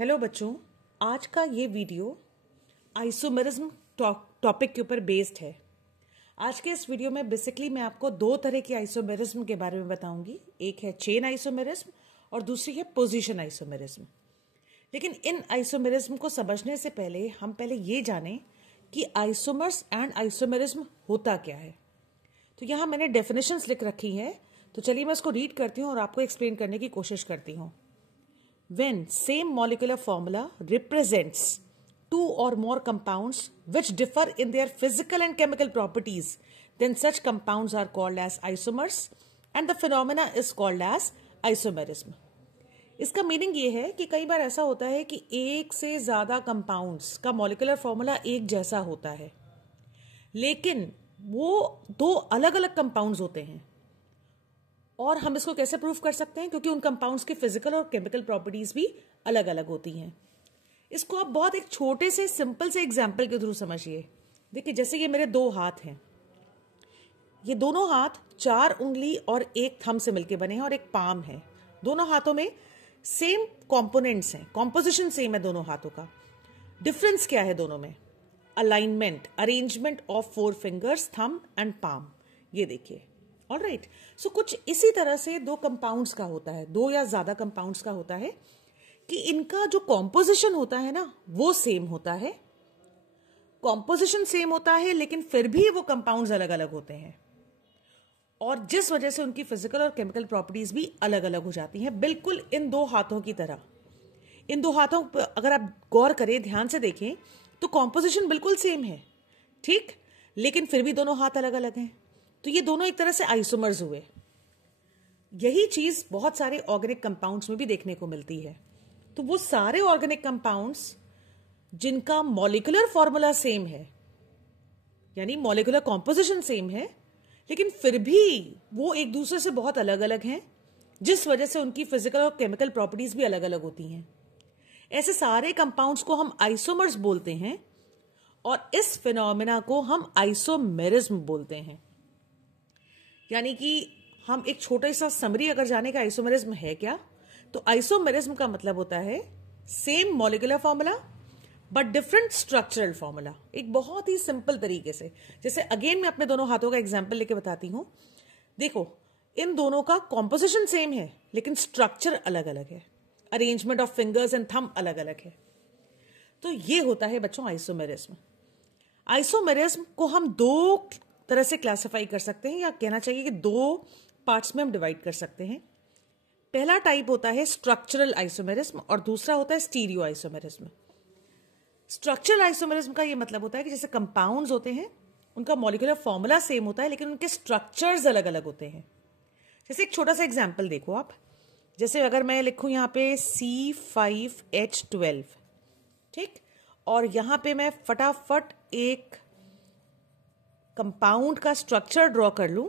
Hello बच्चों, आज का ये वीडियो आइसोमेरिज्म टॉपिक के ऊपर बेस्ड है। आज के इस वीडियो में बेसिकली मैं आपको दो तरह की आइसोमेरिज्म के बारे में बताऊंगी। एक है चेन आइसोमेरिज्म और दूसरी है पोजीशन आइसोमेरिज्म। लेकिन इन आइसोमेरिज्म को समझने से पहले हम ये जानें कि आइसोमर्स एंड आइसोमेरिज्म होता क्या है। तो यहाँ मैंने डेफिनेशंस लिख रखी हैं, तो चलिए मैं इसको रीड करती हूँ और आपको एक्सप्लेन करने की कोशिश करती हूँ। When same molecular formula represents two or more compounds which differ in their physical and chemical properties, then such compounds are called as isomers and the phenomena is called as isomerism. इसका meaning ये है कि कई बार ऐसा होता है कि एक से ज्यादा कंपाउंड्स का मॉलिक्यूलर फॉर्मूला एक जैसा होता है, लेकिन वो दो अलग अलग कंपाउंड्स होते हैं। और हम इसको कैसे प्रूव कर सकते हैं? क्योंकि उन कंपाउंड्स की फिजिकल और केमिकल प्रॉपर्टीज भी अलग अलग होती हैं। इसको आप बहुत एक छोटे से सिंपल से एग्जाम्पल के थ्रू समझिए। देखिए, जैसे ये मेरे दो हाथ हैं, ये दोनों हाथ 4 उंगली और एक थंब से मिलके बने हैं और एक पाम है। दोनों हाथों में सेम कॉम्पोनेंट्स हैं, कॉम्पोजिशन सेम है दोनों हाथों का। डिफरेंस क्या है दोनों में? Alignment, arrangement of 4 fingers, thumb and palm. ये देखिए, ऑलराइट। सो कुछ इसी तरह से दो कंपाउंड्स का होता है, दो या ज्यादा कंपाउंड्स का होता है कि इनका जो कॉम्पोजिशन होता है ना, वो सेम होता है। कॉम्पोजिशन सेम होता है, लेकिन फिर भी वो कंपाउंड्स अलग अलग होते हैं, और जिस वजह से उनकी फिजिकल और केमिकल प्रॉपर्टीज भी अलग अलग हो जाती हैं, बिल्कुल इन दो हाथों की तरह। इन दो हाथों पर अगर आप गौर करें, ध्यान से देखें, तो कॉम्पोजिशन बिल्कुल सेम है, ठीक, लेकिन फिर भी दोनों हाथ अलग अलग हैं। तो ये दोनों एक तरह से आइसोमर्स हुए। यही चीज बहुत सारे ऑर्गेनिक कंपाउंड्स में भी देखने को मिलती है। तो वो सारे ऑर्गेनिक कंपाउंड्स जिनका मॉलिक्यूलर फॉर्मूला सेम है, यानी मॉलिक्यूलर कॉम्पोजिशन सेम है, लेकिन फिर भी वो एक दूसरे से बहुत अलग अलग हैं, जिस वजह से उनकी फिजिकल और केमिकल प्रॉपर्टीज भी अलग अलग होती हैं। ऐसे सारे कंपाउंड्स को हम आइसोमर्स बोलते हैं, और इस फिनोमेना को हम आइसोमेरिज्म बोलते हैं। यानी कि हम एक छोटा सा समरी अगर जाने का आइसोमेरिज्म है क्या, तो आइसोमेरिज्म का मतलब होता है same molecular formula but different structural formula. एक बहुत ही सिंपल तरीके से, जैसे अगेन मैं अपने दोनों हाथों का एग्जांपल लेके बताती हूं। देखो, इन दोनों का कॉम्पोजिशन सेम है, लेकिन स्ट्रक्चर अलग अलग है, arrangement of fingers and thumb अलग अलग है। तो ये होता है बच्चों आइसोमेरिज्म। आइसोमेरिज्म को हम दो तरह से क्लासिफाई कर सकते हैं, या कहना चाहिए कि दो पार्ट्स में हम डिवाइड कर सकते हैं। पहला टाइप होता है स्ट्रक्चरल आइसोमेरिज्म और दूसरा होता है स्टीरियो आइसोमेरिज्म। स्ट्रक्चरल आइसोमेरिज्म का ये मतलब होता है कि जैसे कंपाउंड्स होते हैं, उनका मॉलिक्यूलर फॉर्मूला सेम होता है, लेकिन उनके स्ट्रक्चर्स अलग अलग होते हैं। जैसे एक छोटा सा एग्जाम्पल देखो आप, जैसे अगर मैं लिखूं यहाँ पे C5H12, ठीक, और यहां पे मैं फटाफट एक कंपाउंड का स्ट्रक्चर ड्रॉ कर लूं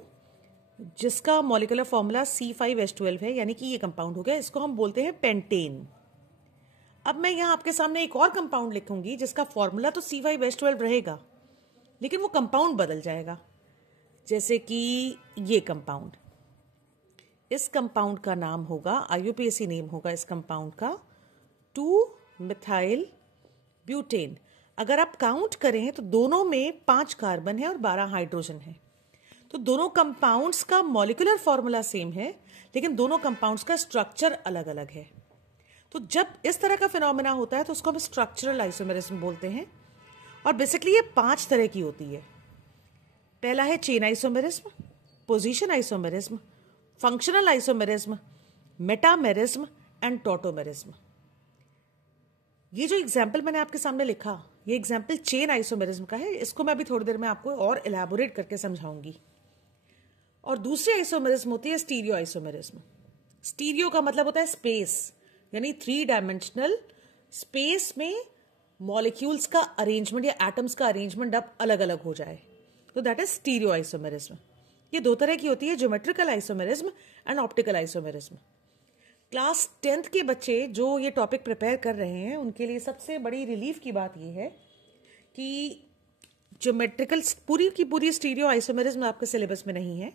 जिसका मॉलिक्यूलर फॉर्मूला C5H12 है, यानी कि ये कंपाउंड हो गया, इसको हम बोलते हैं पेंटेन। अब मैं यहां आपके सामने एक और कंपाउंड लिखूंगी जिसका फॉर्मूला तो C5H12 रहेगा, लेकिन वो कंपाउंड बदल जाएगा। जैसे कि ये कंपाउंड, इस कंपाउंड का नाम होगा, IUPAC नेम होगा इस कंपाउंड का 2-मिथाइल ब्यूटेन। अगर आप काउंट करें तो दोनों में 5 कार्बन है और 12 हाइड्रोजन है। तो दोनों कंपाउंड्स का मॉलिक्यूलर फॉर्मूला सेम है, लेकिन दोनों कंपाउंड्स का स्ट्रक्चर अलग अलग है। तो जब इस तरह का फिनोमेना होता है तो उसको हम स्ट्रक्चरल आइसोमेरिज्म बोलते हैं। और बेसिकली ये 5 तरह की होती है। पहला है chain isomerism, position isomerism, functional isomerism, metamerism and tautomerism. ये जो एग्जाम्पल मैंने आपके सामने लिखा, ये एग्जाम्पल चेन आइसोमेरिज्म का है। इसको मैं अभी थोड़ी देर में आपको और इलैबोरेट करके समझाऊंगी। और दूसरी आइसोमेरिज्म होती है स्टीरियो आइसोमेरिज्म। स्टीरियो का मतलब होता है स्पेस, यानी 3 डायमेंशनल स्पेस में मॉलिक्यूल्स का अरेंजमेंट या एटम्स का अरेंजमेंट अब अलग अलग हो जाए, तो दैट इज स्टीरियो आइसोमेरिज्म। ये 2 तरह की होती है, geometrical isomerism and optical isomerism. Class 10th के बच्चे जो ये टॉपिक प्रिपेयर कर रहे हैं, उनके लिए सबसे बड़ी रिलीफ की बात यह है कि ज्योमेट्रिकल पूरी की पूरी स्टीरियो आइसोमेरिज्म आपके सिलेबस में नहीं है।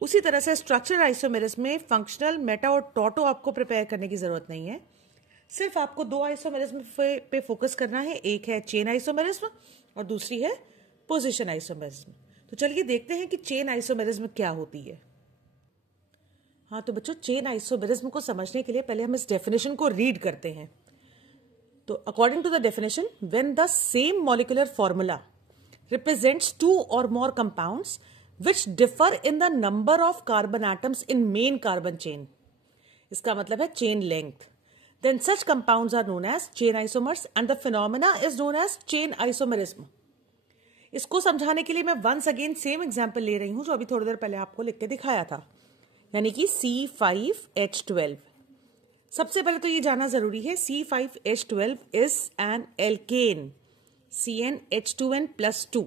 उसी तरह से स्ट्रक्चरल आइसोमेरिज्म में फंक्शनल, मेटा और टॉटो आपको प्रिपेयर करने की जरूरत नहीं है। सिर्फ आपको दो आइसोमेरिज्म पे फोकस करना है, एक है चेन आइसोमेरिज्म और दूसरी है पोजीशन आइसोमेरिज्म। तो चलिए देखते हैं कि चेन आइसोमेरिज्म क्या होती है। हाँ तो बच्चों, चेन आइसोमेरिज्म को समझने के लिए पहले हम इस डेफिनेशन को रीड करते हैं। तो according to the definition, when the same molecular formula represents two और more compounds which differ in the number of carbon atoms in main carbon chain, इसका मतलब है chain length, then such compounds are known as chain isomers and the phenomena is known as chain isomerism। इसको समझाने के लिए मैं once again same example ले रही हूं जो अभी थोड़ी देर पहले आपको लिख के दिखाया था, यानी कि C5H12। सबसे पहले तो ये जानना जरूरी है, C5H12 is an alkane, CnH2n+2।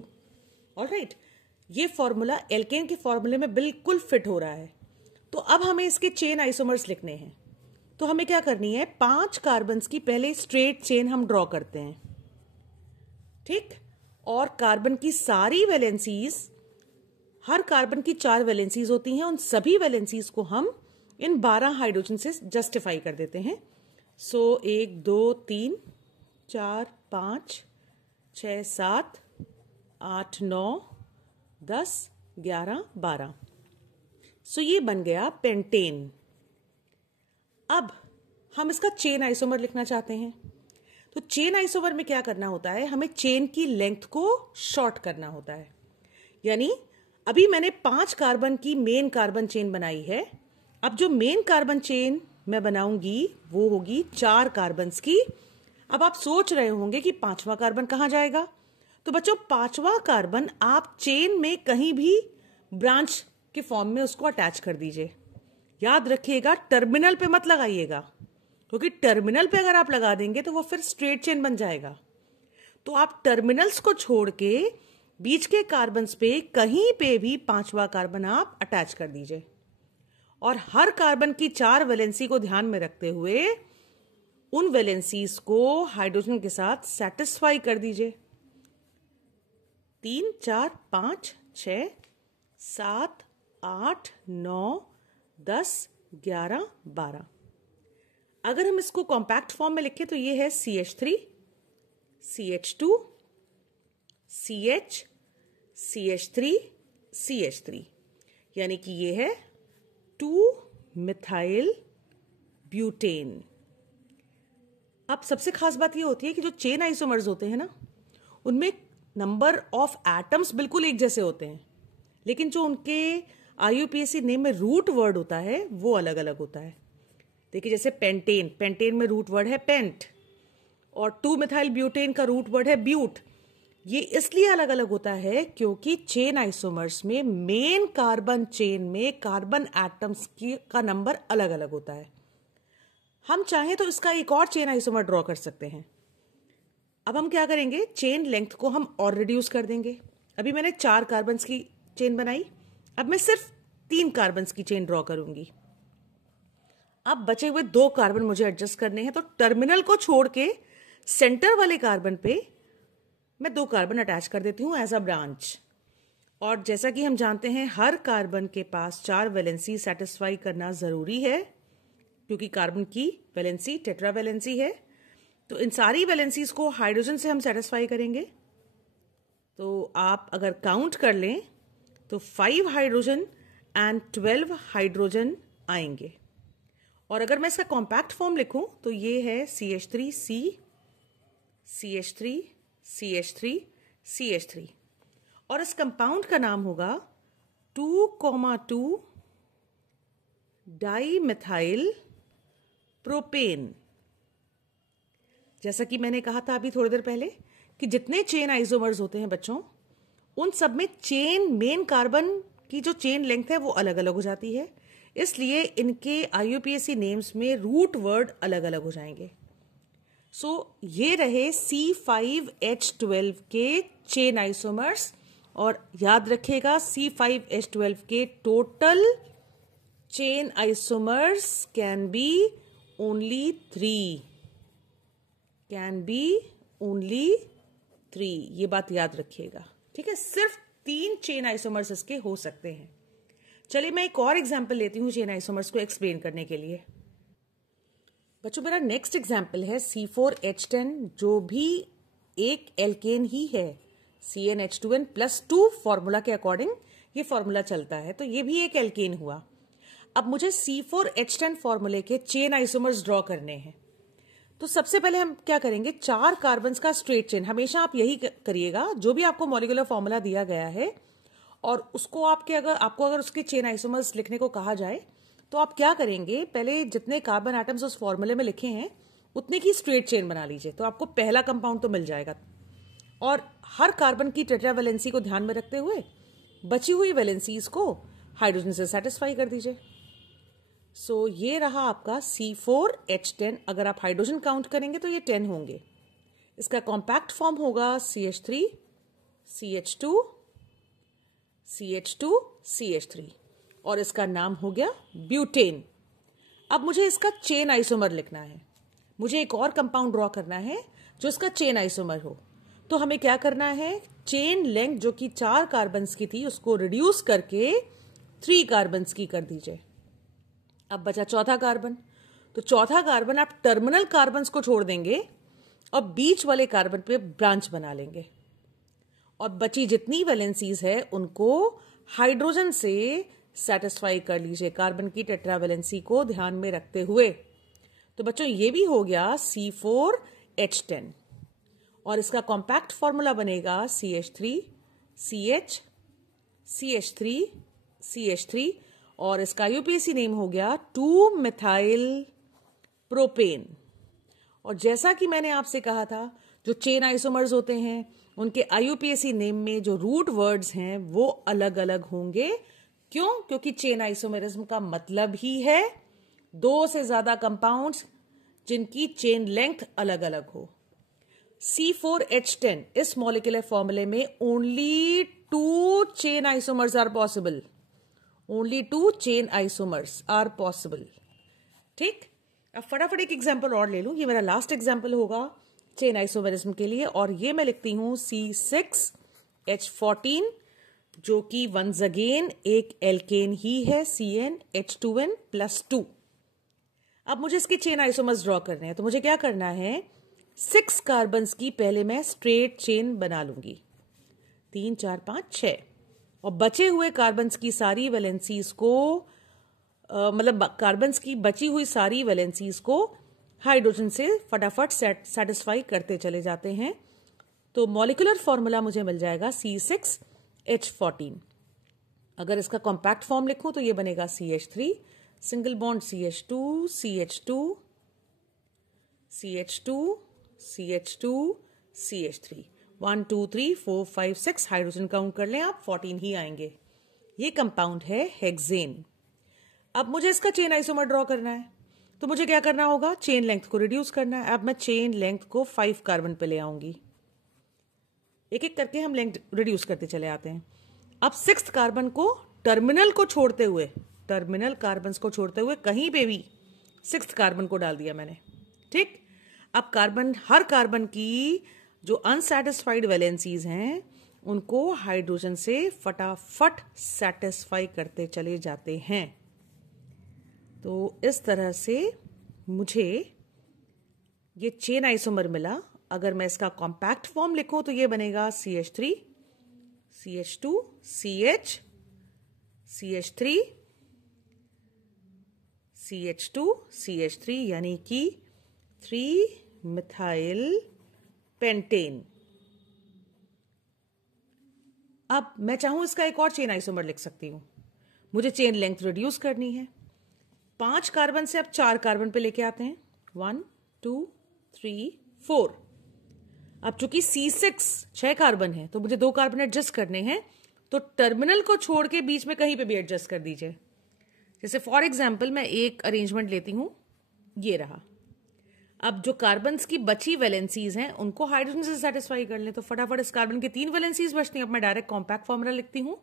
Alright, ये फॉर्मूला एल्केन के फॉर्मूले में बिल्कुल फिट हो रहा है। तो अब हमें इसके चेन आइसोमर्स लिखने हैं। तो हमें क्या करनी है, 5 कार्बन्स की पहले स्ट्रेट चेन हम ड्रॉ करते हैं, ठीक। और कार्बन की सारी वैलेंसीज, हर कार्बन की 4 वैलेंसीज होती हैं, उन सभी वैलेंसीज को हम इन 12 हाइड्रोजन से जस्टिफाई कर देते हैं। सो 1 2 3 4 5 6 7 8 9 10 11 12। सो ये बन गया पेंटेन। अब हम इसका चेन आइसोमर लिखना चाहते हैं। तो चेन आइसोमर में क्या करना होता है, हमें चेन की लेंथ को शॉर्ट करना होता है। यानी अभी मैंने 5 कार्बन की मेन कार्बन चेन बनाई है। अब जो मेन कार्बन चेन मैं बनाऊंगी वो होगी 4 कार्बन्स की। अब आप सोच रहे होंगे कि 5वां कार्बन कहां जाएगा। तो बच्चों, 5वां कार्बन आप चेन में कहीं भी ब्रांच के फॉर्म में उसको अटैच कर दीजिए। याद रखिएगा, टर्मिनल पे मत लगाइएगा, क्योंकि टर्मिनल पे अगर आप लगा देंगे तो वो फिर स्ट्रेट चेन बन जाएगा। तो आप टर्मिनल्स को छोड़ के बीच के कार्बन्स पे कहीं पे भी 5वां कार्बन आप अटैच कर दीजिए। और हर कार्बन की 4 वैलेंसी को ध्यान में रखते हुए उन वैलेंसीज को हाइड्रोजन के साथ सेटिस्फाई कर दीजिए। 3 4 5 6 7 8 9 10 11 12। अगर हम इसको कॉम्पैक्ट फॉर्म में लिखें तो ये है CH3 CH2 CH CH3 CH3, यानी कि ये है 2 मिथाइल ब्यूटेन। अब सबसे खास बात ये होती है कि जो चेन आइसोमर्स होते हैं ना, उनमें नंबर ऑफ एटम्स बिल्कुल एक जैसे होते हैं, लेकिन जो उनके IUPAC नेम में रूट वर्ड होता है वो अलग अलग होता है। देखिए, जैसे पेंटेन, पेंटेन में रूट वर्ड है पेंट, और 2 मिथाइल ब्यूटेन का रूट वर्ड है ब्यूट। ये इसलिए अलग अलग होता है क्योंकि चेन आइसोमर्स में मेन कार्बन चेन में कार्बन एटम्स का नंबर अलग अलग होता है। हम चाहें तो इसका एक और चेन आइसोमर ड्रॉ कर सकते हैं। अब हम क्या करेंगे, चेन लेंथ को हम और रिड्यूस कर देंगे। अभी मैंने 4 कार्बन्स की चेन बनाई, अब मैं सिर्फ 3 कार्बन्स की चेन ड्रॉ करूंगी। अब बचे हुए 2 कार्बन मुझे एडजस्ट करने हैं, तो टर्मिनल को छोड़ के सेंटर वाले कार्बन पे मैं 2 कार्बन अटैच कर देती हूं एज अ ब्रांच। और जैसा कि हम जानते हैं, हर कार्बन के पास 4 वैलेंसी सेटिस्फाई करना जरूरी है, क्योंकि कार्बन की वैलेंसी टेट्रा वैलेंसी है। तो इन सारी वैलेंसीज को हाइड्रोजन से हम सेटिस्फाई करेंगे। तो आप अगर काउंट कर लें तो 5 हाइड्रोजन एंड 12 हाइड्रोजन आएंगे। और अगर मैं इसका कॉम्पैक्ट फॉर्म लिखूं तो ये है CH3C CH3 CH3 CH3, और इस कंपाउंड का नाम होगा 2,2 डाइमिथाइल प्रोपेन। जैसा कि मैंने कहा था अभी थोड़ी देर पहले कि जितने चेन आइसोमर्स होते हैं बच्चों, उन सब में चेन मेन कार्बन की जो चेन लेंथ है वो अलग अलग हो जाती है, इसलिए इनके IUPAC नेम्स में रूट वर्ड अलग अलग हो जाएंगे। सो ये रहे C5H12 के चेन आइसोमर्स, और याद रखिएगा C5H12 के total chain isomers can be only 3, can be only 3। ये बात याद रखिएगा, ठीक है। सिर्फ 3 चेन आइसोमर्स इसके हो सकते हैं। चलिए मैं एक और एग्जांपल लेती हूं चेन आइसोमर्स को एक्सप्लेन करने के लिए। बच्चों मेरा नेक्स्ट एग्जाम्पल है C4H10, जो भी एक एल्केन ही है, CnH2n+2 फॉर्मूला के अकॉर्डिंग ये फॉर्मूला चलता है, तो ये भी एक एल्केन हुआ। अब मुझे C4H10 फॉर्मूले के चेन आइसोमर्स ड्रॉ करने हैं। तो सबसे पहले हम क्या करेंगे, 4 कार्बन्स का स्ट्रेट चेन, हमेशा आप यही करिएगा, जो भी आपको मॉलिक्यूलर फॉर्मूला दिया गया है और उसको आपको अगर उसके चेन आइसोमर्स लिखने को कहा जाए तो आप क्या करेंगे, पहले जितने कार्बन एटम्स उस फॉर्मूले में लिखे हैं उतने की स्ट्रेट चेन बना लीजिए, तो आपको पहला कंपाउंड तो मिल जाएगा। और हर कार्बन की टेट्रावैलेंसी को ध्यान में रखते हुए बची हुई वैलेंसीज को हाइड्रोजन से सेटिस्फाई कर दीजिए। सो ये रहा आपका C4H10। अगर आप हाइड्रोजन काउंट करेंगे तो ये 10 होंगे। इसका कॉम्पैक्ट फॉर्म होगा CH3 CH2 CH2 CH3 और इसका नाम हो गया ब्यूटेन। अब मुझे इसका चेन आइसोमर लिखना है, मुझे एक और कंपाउंड ड्रॉ करना है जो इसका चेन आइसोमर हो। तो हमें क्या करना है, चेन लेंथ जो कि 4 कार्बन्स की थी उसको रिड्यूस करके 3 कार्बन्स की कर दीजिए। अब बचा चौथा कार्बन, तो चौथा कार्बन आप टर्मिनल कार्बन्स को छोड़ देंगे और बीच वाले कार्बन पे ब्रांच बना लेंगे और बची जितनी वैलेंसीज है उनको हाइड्रोजन से सेटिस्फाई कर लीजिए, कार्बन की टेट्रावैलेंसी को ध्यान में रखते हुए। तो बच्चों ये भी हो गया C4H10 और इसका कॉम्पैक्ट फॉर्मूला बनेगा CH3 CH CH3 CH3 और इसका यूपीएसी नेम हो गया 2-मिथाइल प्रोपेन। और जैसा कि मैंने आपसे कहा था, जो चेन आइसोमर्स होते हैं उनके आईयूपीएसी नेम में जो रूट वर्ड्स हैं वो अलग अलग होंगे। क्यों? क्योंकि चेन आइसोमेरिज्म का मतलब ही है 2 से ज्यादा कंपाउंड्स जिनकी चेन लेंथ अलग अलग हो। C4H10 इस मॉलिक्यूलर फॉर्मूले में only 2 chain isomers are possible, only 2 chain isomers are possible. ठीक, अब फटाफट एक एग्जांपल और ले लूं, ये मेरा लास्ट एग्जांपल होगा चेन आइसोमेरिज्म के लिए, और ये मैं लिखती हूं C6H14, जो कि वंस अगेन एक एल्केन ही है, CnH2n+2। अब मुझे इसके चेन आइसोमर्स ड्रॉ करने हैं, तो मुझे क्या करना है, 6 कार्बन्स की पहले मैं स्ट्रेट चेन बना लूंगी, 3 4 5 6, और बचे हुए कार्बन्स की सारी वैलेंसीज को मतलब कार्बन्स की बची हुई सारी वैलेंसीज को हाइड्रोजन से फटाफट सेटिस्फाई करते चले जाते हैं। तो मॉलिक्यूलर फॉर्मूला मुझे मिल जाएगा C6H14। अगर इसका कॉम्पैक्ट फॉर्म लिखूं तो ये बनेगा CH3 single bond CH2 CH2 CH2 CH2 CH3 1 2 3 4 5 6 hydrogen count कर लें आप, 14 ही आएंगे। ये कंपाउंड है हेक्सेन। अब मुझे इसका चेन आइसोमर ड्रॉ करना है, तो मुझे क्या करना होगा, चेन लेंथ को रिड्यूस करना है। अब मैं चेन लेंथ को 5 कार्बन पे ले आऊंगी, एक एक करके हम लेंथ रिड्यूस करते चले आते हैं। अब 6th कार्बन को टर्मिनल कार्बन्स को छोड़ते हुए कहीं पे भी 6th कार्बन को डाल दिया मैंने। ठीक, अब हर कार्बन की जो अनसैटिस्फाइड वैलेंसीज हैं उनको हाइड्रोजन से फटाफट सेटिस्फाई करते चले जाते हैं। तो इस तरह से मुझे ये चेन आइसोमर मिला। अगर मैं इसका कॉम्पैक्ट फॉर्म लिखूं तो ये बनेगा CH3 CH2 CH CH3 CH2 CH3 यानी कि 3-मिथाइल पेंटेन। अब मैं चाहूं इसका एक और चेन आइसोमर लिख सकती हूं। मुझे चेन लेंथ रिड्यूस करनी है, 5 कार्बन से अब 4 कार्बन पे लेके आते हैं, 1 2 3 4। अब चूंकि C6 6 कार्बन है तो मुझे 2 कार्बन एडजस्ट करने हैं, तो टर्मिनल को छोड़ के बीच में कहीं पे भी एडजस्ट कर दीजिए। जैसे फॉर एग्जाम्पल मैं एक अरेंजमेंट लेती हूं, ये रहा। अब जो कार्बन्स की बची वैलेंसीज हैं उनको हाइड्रोजन से सेटिस्फाई कर लें, तो फटाफट इस कार्बन की 3 वैलेंसीज बचती हैं। अब मैं डायरेक्ट कॉम्पैक्ट फॉर्मूला लिखती हूं,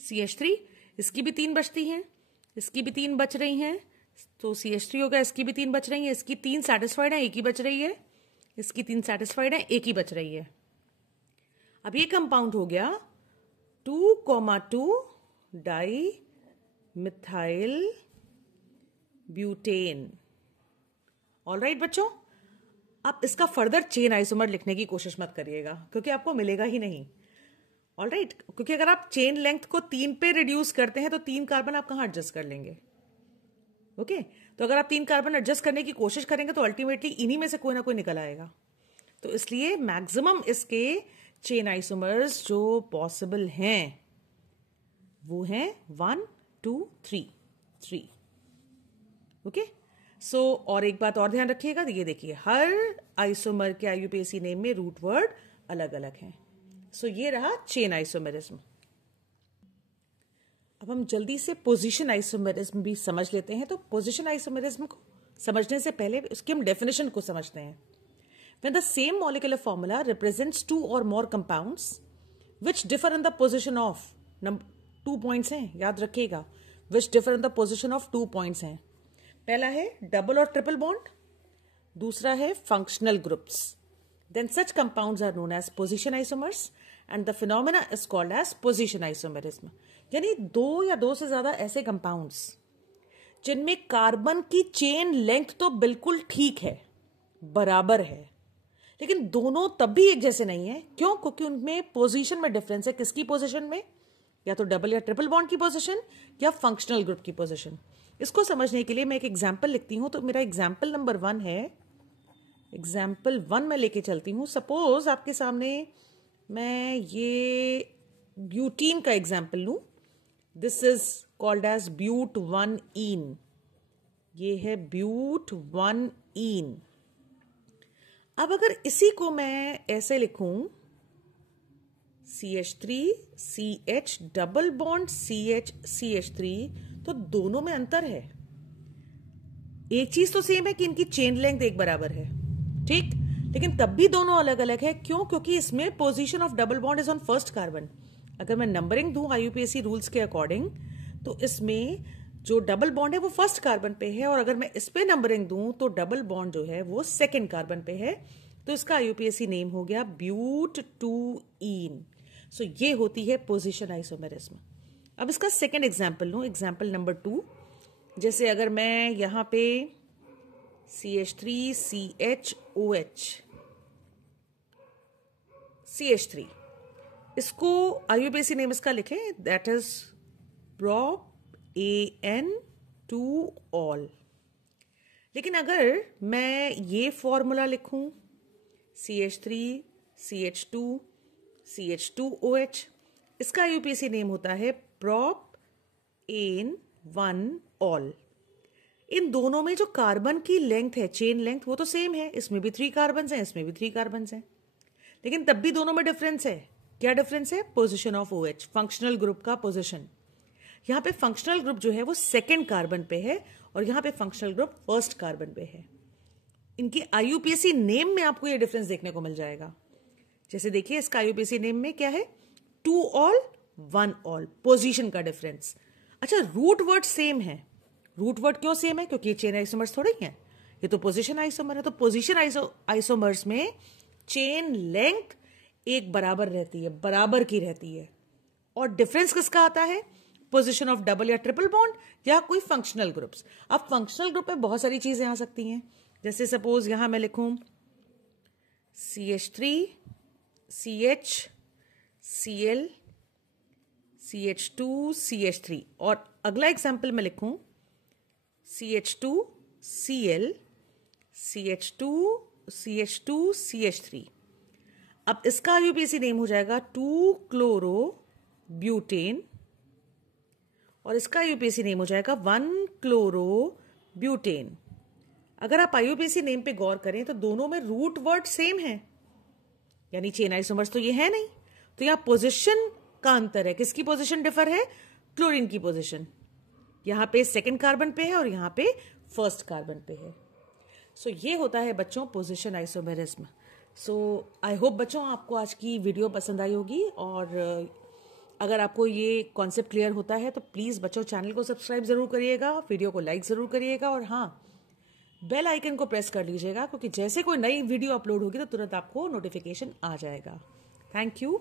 CH3, इसकी भी 3 बचती हैं, इसकी भी 3 बच रही हैं, तो CH3 होगा, इसकी भी 3 बच रही हैं, इसकी 3 सेटिस्फाइड है, एक ही बच रही है, इसकी 3 सेटिस्फाइड है, एक ही बच रही है। अब ये कंपाउंड हो गया 2,2 डाई मिथाइल ब्यूटेन। ऑलराइट बच्चों, आप इसका फर्दर चेन आइसोमर लिखने की कोशिश मत करिएगा क्योंकि आपको मिलेगा ही नहीं। ऑलराइट, क्योंकि अगर आप चेन लेंथ को 3 पे रिड्यूस करते हैं तो 3 कार्बन आप कहां एडजस्ट कर लेंगे? ओके, तो अगर आप 3 कार्बन एडजस्ट करने की कोशिश करेंगे तो अल्टीमेटली इन्हीं में से कोई ना कोई निकल आएगा। तो इसलिए मैक्सिमम इसके चेन आइसोमर्स जो पॉसिबल हैं वो हैं 1 2 3 3। ओके, सो और एक बात और ध्यान रखिएगा, ये देखिए हर आइसोमर के आईयूपीएसी नेम में रूट वर्ड अलग अलग हैं। सो ये रहा चेन आइसोमेरिज्म। अब हम जल्दी से पोजीशन आइसोमेरिज्म भी समझ लेते हैं। तो पोजीशन आइसोमेरिज्म को समझने से पहले उसकी हम डेफिनेशन को समझते हैं। When the same molecular formula represents 2 or more compounds which differ in the position of 2 points हैं, याद रखिएगा, which differ in the position of 2 points हैं। पहला है डबल और ट्रिपल बॉन्ड, दूसरा है functional groups. Then such compounds are known as position isomers and the phenomena is called as position isomerism। यानी 2 या 2 से ज्यादा ऐसे कंपाउंड्स जिनमें कार्बन की चेन लेंथ तो बिल्कुल ठीक है, बराबर है, लेकिन दोनों तब भी एक जैसे नहीं है। क्यों? क्योंकि उनमें पोजीशन में डिफरेंस है। किसकी पोजीशन में? या तो डबल या ट्रिपल बॉन्ड की पोजीशन या फंक्शनल ग्रुप की पोजीशन। इसको समझने के लिए मैं एक एग्जाम्पल लिखती हूं। तो मेरा एग्जाम्पल नंबर 1 है, एग्जाम्पल 1 मैं लेके चलती हूं। सपोज आपके सामने मैं ये ब्यूटीन का एग्जाम्पल लूं। This is called as but 1-ईन। ये है ब्यूट 1-ईन। अब अगर इसी को मैं ऐसे लिखूं CH3 CH double bond CH CH3, तो दोनों में अंतर है। एक चीज तो सेम है कि इनकी चेन लेंथ एक बराबर है, ठीक, लेकिन तब भी दोनों अलग अलग है। क्यों? क्योंकि इसमें position of double bond is on first carbon. अगर मैं नंबरिंग दूं आईयूपीएसी रूल्स के अकॉर्डिंग तो इसमें जो डबल बॉन्ड है वो फर्स्ट कार्बन पे है, और अगर मैं इस पे नंबरिंग दूं तो डबल बॉन्ड जो है वो सेकेंड कार्बन पे है। तो इसका आईयूपीएसी नेम हो गया ब्यूट 2-ईन। सो ये होती है पोजीशन आइसोमेरिज्म। अब इसका सेकेंड एग्जाम्पल लूं, एग्जाम्पल नंबर 2। जैसे अगर मैं यहां पे CH3 CHOH CH3, इसको आईयूपीएसी नेम इसका लिखें, दैट इज prop AN2-ऑल। लेकिन अगर मैं ये फॉर्मूला लिखूं CH3 CH2 CH2OH, इसका आईयूपीएसी नेम होता है prop AN1-ऑल। इन दोनों में जो कार्बन की लेंथ है, चेन लेंथ, वो तो सेम है। इसमें भी 3 कार्बन हैं, इसमें भी 3 कार्बन हैं, लेकिन तब भी दोनों में डिफरेंस है। क्या डिफरेंस है? Position of OH, functional group का पोजीशन। यहां पे फंक्शनल ग्रुप जो है वो सेकेंड कार्बन पे है और यहां पे फंक्शनल ग्रुप फर्स्ट कार्बन पे है। इनकी आईयूपीएसी नेम में आपको ये डिफरेंस देखने को मिल जाएगा। जैसे देखिए इसका आईयूपीएसी नेम में क्या है? 2-ऑल 1-ऑल, पोजीशन का डिफरेंस। अच्छा, रूट वर्ड सेम है। रूट वर्ड क्यों सेम है? क्योंकि ये चेन आइसोमर्स थोड़े ही हैं, ये तो पोजीशन आइसोमर है। तो पोजीशन आइसोमर्स में चेन लेंथ एक बराबर रहती है, बराबर की रहती है। और डिफरेंस किसका आता है? पोजीशन ऑफ डबल या ट्रिपल बॉन्ड या कोई फंक्शनल ग्रुप्स। अब फंक्शनल ग्रुप में बहुत सारी चीजें आ सकती हैं। जैसे सपोज यहां मैं लिखूं CH3 CH Cl CH2 CH3, और अगला एग्जाम्पल मैं लिखूं CH2 Cl CH2 CH2 CH3। अब इसका आईयूपीएसी नेम हो जाएगा 2-क्लोरो-ब्यूटेन, और इसका आईयूपीएसी नेम हो जाएगा 1-क्लोरो-ब्यूटेन। अगर आप आईयूपीएसी नेम पे गौर करें तो दोनों में रूट वर्ड सेम है, यानी चेन आइसोमर्स तो ये है नहीं। तो यहां पोजीशन का अंतर है। किसकी पोजीशन डिफर है? क्लोरीन की पोजीशन। यहां पे सेकेंड कार्बन पे है और यहां पे फर्स्ट कार्बन पे है। सो ये होता है बच्चों position isomerism. So I hope बच्चों आपको आज की वीडियो पसंद आई होगी, और अगर आपको ये कॉन्सेप्ट क्लियर होता है तो प्लीज़ बच्चों चैनल को सब्सक्राइब ज़रूर करिएगा, वीडियो को लाइक ज़रूर करिएगा, और हाँ, बेल आइकन को प्रेस कर लीजिएगा, क्योंकि जैसे कोई नई वीडियो अपलोड होगी तो तुरंत आपको नोटिफिकेशन आ जाएगा। Thank you.